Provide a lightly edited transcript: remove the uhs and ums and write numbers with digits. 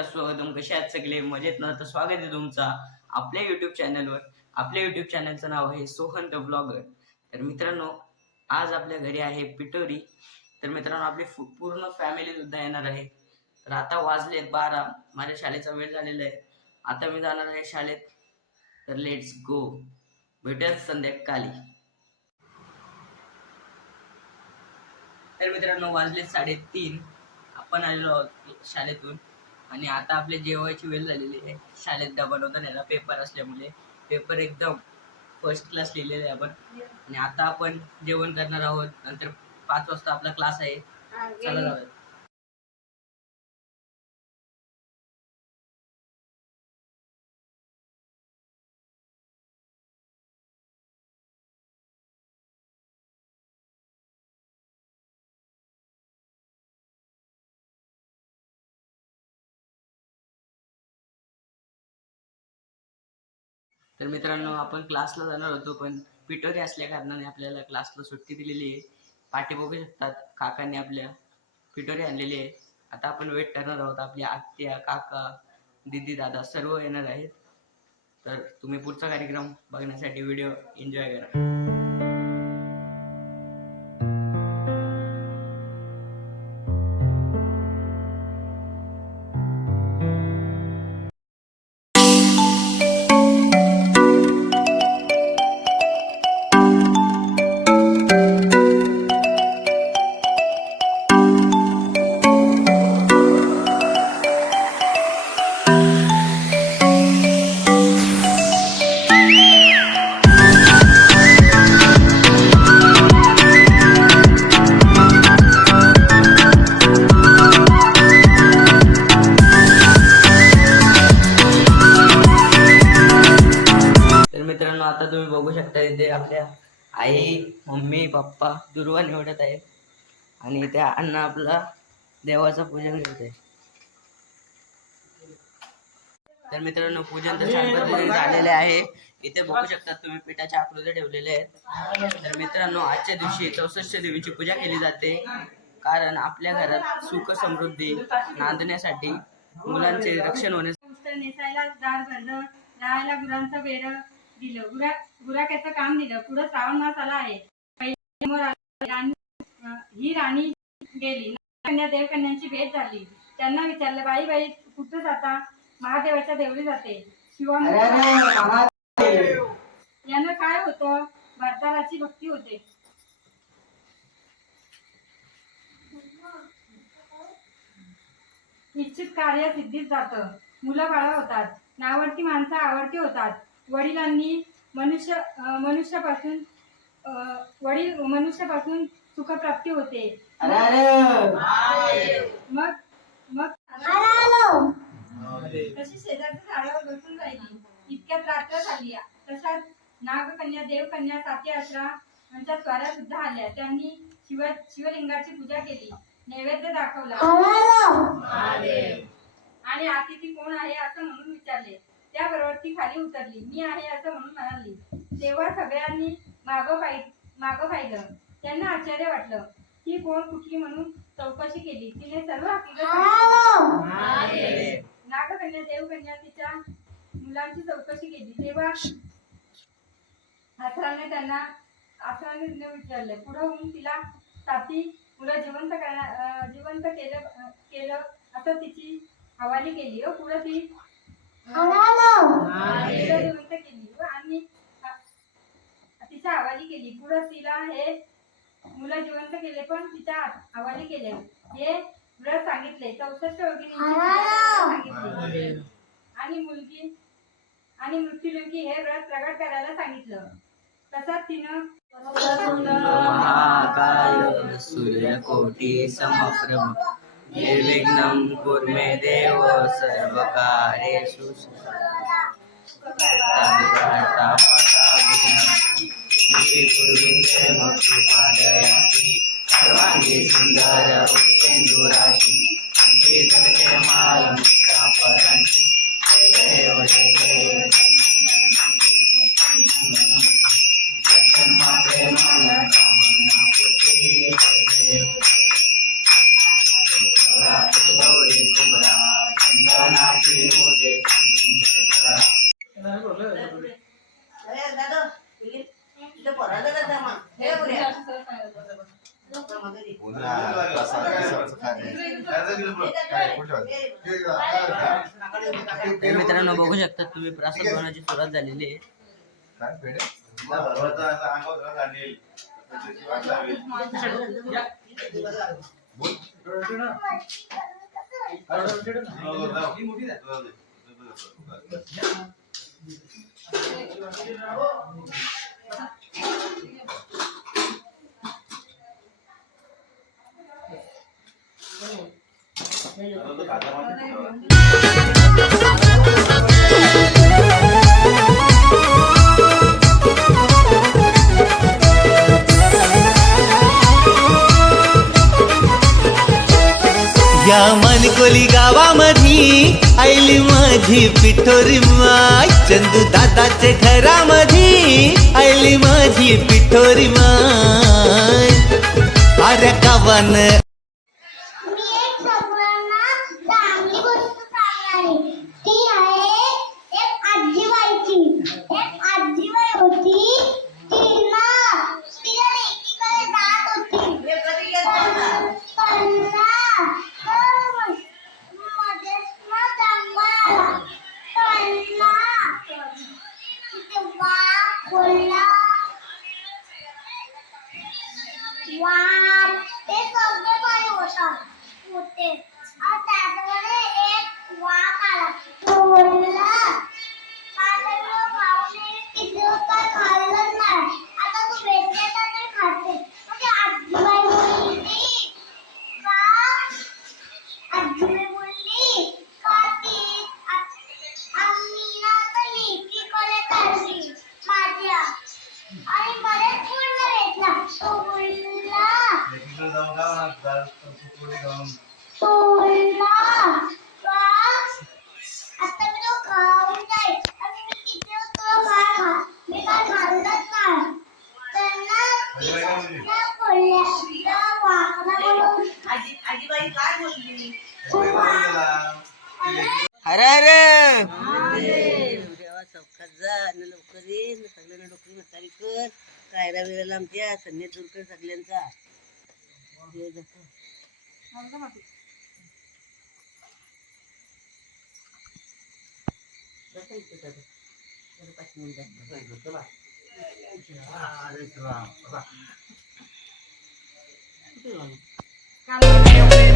नमस्कार, स्वागतम. कसे आहात सगळे? मजेत ना? तर स्वागत आहे तुमचा आपल्या युट्यूब चॅनलवर. आपल्या युट्यूब चॅनलचं नाव आहे सोहन द ब्लॉगर. तर मित्रांनो, आज आपल्या घरी आहे पिटोरी. तर मित्रांनो, आपली पूर्ण फॅमिली सुद्धा येणार आहे. तर आता वाजलेत 12. माझ्या शाळेचा वेळ झालेला आहे. आता मी जाणार आहे शाळेत. तर लेट्स गो. भेटूयात संध्याकाळी. तर मित्रांनो, वाजले 3:30. आपण आलेलो आहोत शाळेतून आणि आता आपल्या जेवायची वेळ झालेली आहे. शाळेत डबा नव्हता नेला पेपर असल्यामुळे. पेपर एकदम फर्स्ट क्लास लिहिलेले आहे आपण. आणि आता आपण जेवण करणार आहोत. नंतर 5 वाजता आपला क्लास आहे. चला जाऊया. तर मित्रांनो, आपण क्लासला जाणार होतो पण पिटोरी असल्या कारणाने आपल्याला क्लासला सुट्टी दिलेली आहे. पाठी बघू शकतात, काकांनी आपल्या पिटोरी आणलेली आहे. आता आपण वेट करणार आहोत. आपली आत्या, काका, दीदी, दादा सर्व येणार आहेत. तर तुम्ही पुढचा कार्यक्रम बघण्यासाठी व्हिडिओ एन्जॉय करा. तर मित्रांनो, आता तुम्ही बघू शकता इथे आपल्या आई, मम्मी, पप्पा दुर्वा निवडत आहेत आणि इथे अण्णा आपला देवाचं पूजन करत आहे. तर मित्रांनो, पूजन तर छान पद्धतीने झालेले आहे. इथे बघू शकता तुम्ही पिठाच्या आकृत्या ठेवलेल्या आहेत. तर मित्रांनो, आजच्या दिवशी 64 देवीची पूजा केली जाते, कारण आपल्या घरात सुख समृद्धी नांदण्यासाठी, मुलांचे रक्षण होण्यासाठी. नेसायला दार भरलं, राहायला गुरांचं बेर दिलं, गुराख्याचं काम दिलं. पुढं श्रावण मास आला आहे. ही राणी गेली. कन्या देवकन्यांची भेट झाली. त्यांना विचारलं, बाई बाई कुठं जाता? महादेवाच्या देवळी जाते. शिवा यानं काय होतं? भरताराची भक्ती होते. इच्छित कार्य सिद्धीत जातं. मुलं बाळं होतात. नावडती माणसं आवडती होतात. वडिलांनी मनुष्यापासून सुखप्राप्ती होते. मग मग तशी शेजारच्या झाडावर बसून राहिली. इतक्यात रात्र झाली. तशात नागकन्या, देवकन्या, साती अशा यांच्या स्वाऱ्या सुद्धा आल्या. त्यांनी शिवलिंगाची पूजा केली, नैवेद्य दाखवला आणि अतिथी कोण आहे असं म्हणून विचारले. त्याबरोबर ती खाली उतरली. मी आहे असं म्हणून म्हणाली. तेव्हा सगळ्यांनी मागं पाहिलं. त्यांना आश्चर्य वाटलं. ती कोण, कुठली म्हणून चौकशी केली. तिने सर्व हकीकत नागकन्या, देवकन्या तिच्या मुलांची चौकशी केली. तेव्हा आसराने विचारले. पुढे होऊन तिला 7 मुलं जिवंत केलं असं तिची हवाली केली. पुढे ती जिवंत केली आणि तिच्या हवाली केली. पुढे तिला हे मुलं जिवंत केले पण तिच्या हवाली केले. हे व्रत सांगितले. 64 योगिनींची सांगितले आणि मृत्युलोकी हे व्रत प्रगट करायला सांगितलं. तसाच तिनं महाकाय सूर्यकोटी समप्रभ निर्विघ्नं कुरु मे देव सर्वकार्येषु सर्वांगी सुंदर उपेंदुराशी परांची देव जन्माचे मन कामना पुती गौरी कुमरा चंदना तर मित्रांनो बघू शकता तुम्ही प्रसाद बनवायची सुरुवात झालेली आहे. या मनकोली गावामधी आईली माझी पिठोरी माय, चंदू दादाचे घरामधी आईली माझी पिठोरी माय. अरे गावान मी एक सगळ्यांना चांगली गोष्ट सांगणार आहे. ती आहे एक आजीबाईची. एक आजीबाई होती. तिच्या लेकीकडे जात होती. वाघ ते सगळे पाय होते. त्याच्यामध्ये एक वाघ आला. तो बोलला माझ्या भाऊने किती होता खाल्लं नाही. आता तू भेटले तर ते खाते. म्हणजे आजीबाई बोलली का आजीबाई बोलली का ती आम्ही ना तर लेकीकडे चालली माझ्या आणि मला पूर्ण भेटला. तो बोलला आता मी तो खाऊन जाईल आणि मी किती तुला काय खा मी काय खाल्लंच नाही. त्यांना बोलल्या त्या वाघला बोलून आजीबाई काय बोलली? अरे अरे देवा सौखात जा आणि लवकर ये न सगळ्यांना डोकरी म्हातारी कर. कायरा बिराला आमच्या संन्यास दूर कर सगळ्यांचा. ये जातो. बसा इथे दादा. जरा 5 मिनिटं. कुठे जाऊ?